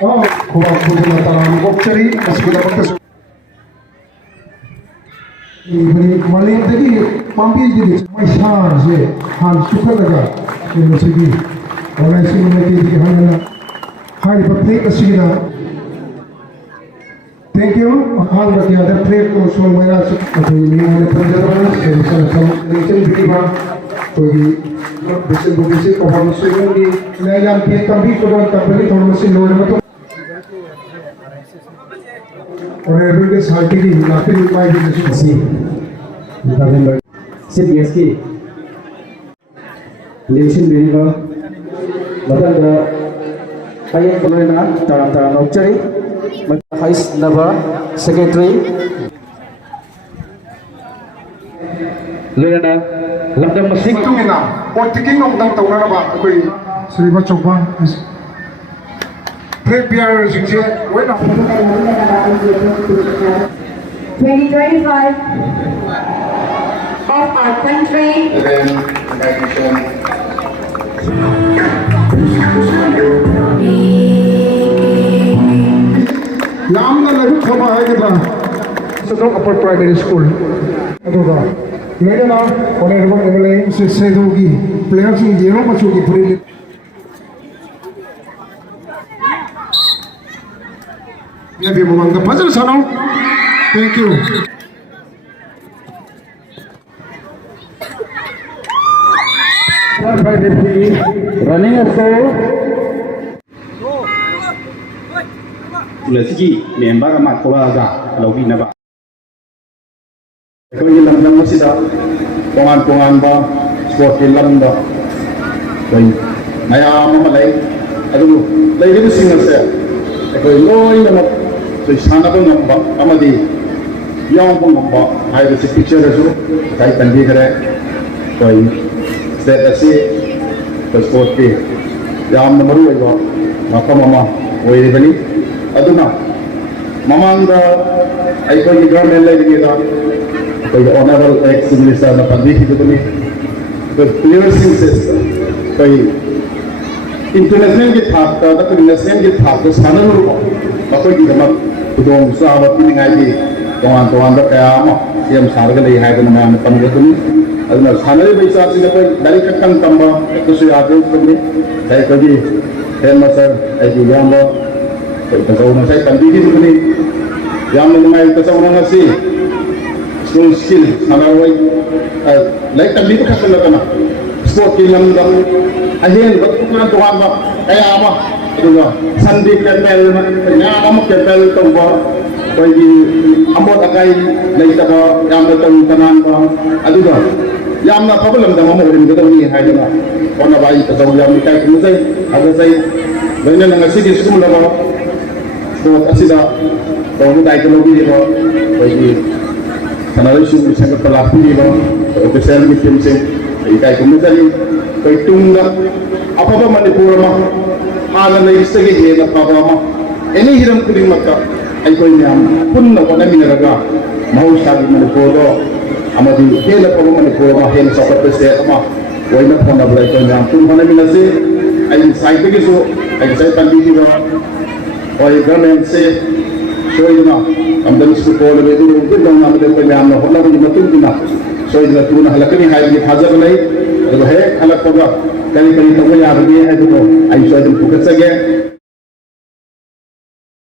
Kuwa kuwa taran kokchari asgila baktas ini malam tadi pampi jadi maisar je han suka laga ini segi orang sini nanti di hanya hari berplay asgila thank you hal berarti ada play ko soal merah atau ini ada perjalanan saya sama nation bidiba तो ये बिल्कुल बिल्कुल cover machine की नया जान के कभी तो कंपनी थोड़ा मशीन लोड में तो और एवरी के साथ की लाफिंग माई की सी निकालें लोग सीरियस की लेशन बिल्कुल मतलब ayat pemerintah tarang-tarang nokcari Hais Nava Secretary Lena Lamdam Masik tu ina Portiking nong dang tahu nama aku Sri Bacoba Prepare singse wena 2025 of our country Yamna lagu thoma hai kita Sedang upper primary school Aduh ba Mereka na oleh rumah MLA sedogi players yang dia nak masuk di puri Ya dia memang pasal sana thank you running also Lagi member amat keluarga lagi naba. Kalau yang dalam masih dah pongan ba sport film ba. Baik, naya mamalai. Aduh, lagi itu single saya. Kalau loi nama so sana pun nampak, amadi yang pun nampak. Hai itu picture itu, saya tandi kere. Baik, saya kasih sport ke. Yang nomor dua, maka mama, woi beli. Aduna mamanda aikoy government lagida koy honorable ex minister na panditi duni the clearing system koy international ki thap ta the national ki thap ta sanan ru koy ki dama tudong sa ba piningai di tongan da kaya ma yam sarga lei hai na ma pan ga duni aduna sanare baisa sing koy dari kakkan tamba to su adu duni dai koy di hen ma sir ai di yamba Kasawunan saya pandidi itu ni, yang mengenai kasawunan nasi, school skill, sanarway, like tadi itu kasih nak nak, sport kilang dah, akhirnya betul kan tuan apa, kayak apa, itu lah, sandi kepel, penyama mak kepel tomba, bagi ambot akai, like tak yang betul kanan apa, itu lah, yang nak problem dah mamu ini kita ni hai dah, orang baik kasawunan yang kita kena saya, ada saya, banyak nasi di school dah. Sport asida tahu tak teknologi dia bagi analysis bisa berlaku dia official meeting se ikai kemudian kai tungga apa Manipur mah hal na istagi dia na pagama ini hiram kuling mata ai koi niam punna pada minaraga mau sagi Manipur do amadi hela pa Manipur mah hela sa peste ama waina pona blai koi niam pun pada minase ai sai ke so ai sai tandi dia और government से सोइना हमदन school में दो दिन ना में पे हम होला को मतुन दिना सोइना तुना हलकनी हाय की हाजर नहीं तो है हलक होगा कहीं कहीं तो याद भी है तो आई सोइना फुकत से गए